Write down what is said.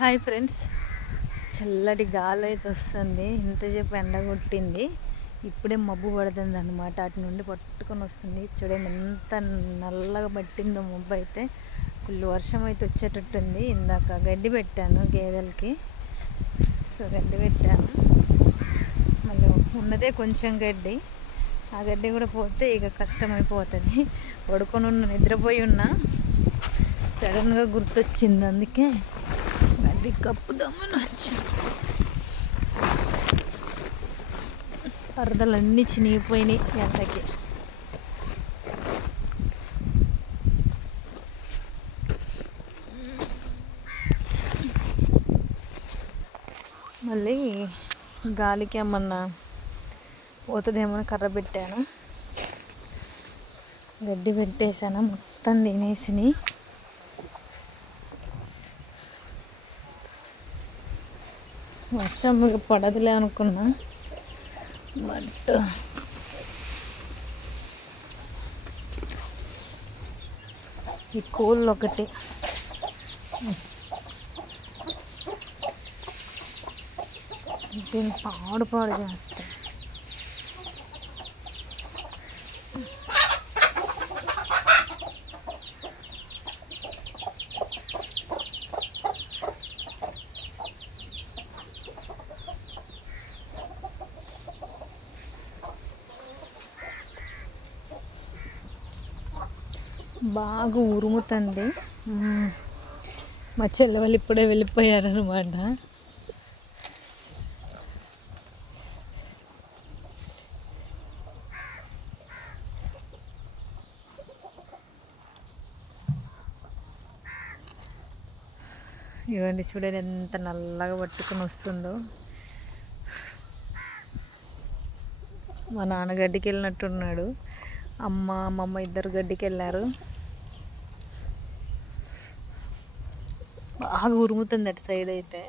Hi friends, చల్లటి గాలి అయితే వస్తుంది. ఇంతసేపు ఎండ కొట్టింది, ఇప్పుడే మబ్బు పడుతుంది అనమాట. అటు నుండి పట్టుకొని వస్తుంది. చూడండి ఎంత నల్లగా పట్టిందో మబ్బు అయితే. ఫుల్ వర్షం అయితే వచ్చేటట్టుంది. ఇందాక గడ్డి పెట్టాను గేదెలకి, సో గడ్డి పెట్టాను. మళ్ళీ ఉన్నదే కొంచెం గడ్డి, ఆ గడ్డి కూడా పోతే ఇక కష్టమైపోతుంది. పడుకొని ఉన్న, నిద్రపోయి ఉన్నా, సడన్గా గుర్తొచ్చింది, అందుకే గడ్డి కప్పుదామని వచ్చాను. పరదలన్నీ చినిగిపోయినాయి ఎండకి. మళ్ళీ గాలికి ఏమన్నా పోతుందేమో కర్ర పెట్టాను, గడ్డి పెట్టేసాను, మొత్తం తినేసిని. వర్షం పడదులే అనుకున్నా, బట్ ఈ కోళ్ళు ఒకటి దీన్ని పాడు చేస్తాయి. బాగా ఉరుముతుంది. మా చెల్లె వాళ్ళు ఇప్పుడే వెళ్ళిపోయారనమాట. ఇవన్నీ చూడండి ఎంత నల్లగా పట్టుకొని వస్తుందో. మా నాన్న గడ్డికి వెళ్ళినట్టున్నాడు, అమ్మమ్మ ఇద్దరు గడ్డికి వెళ్ళారు. బాగా ఉరుముతుంది అటు సైడ్ అయితే.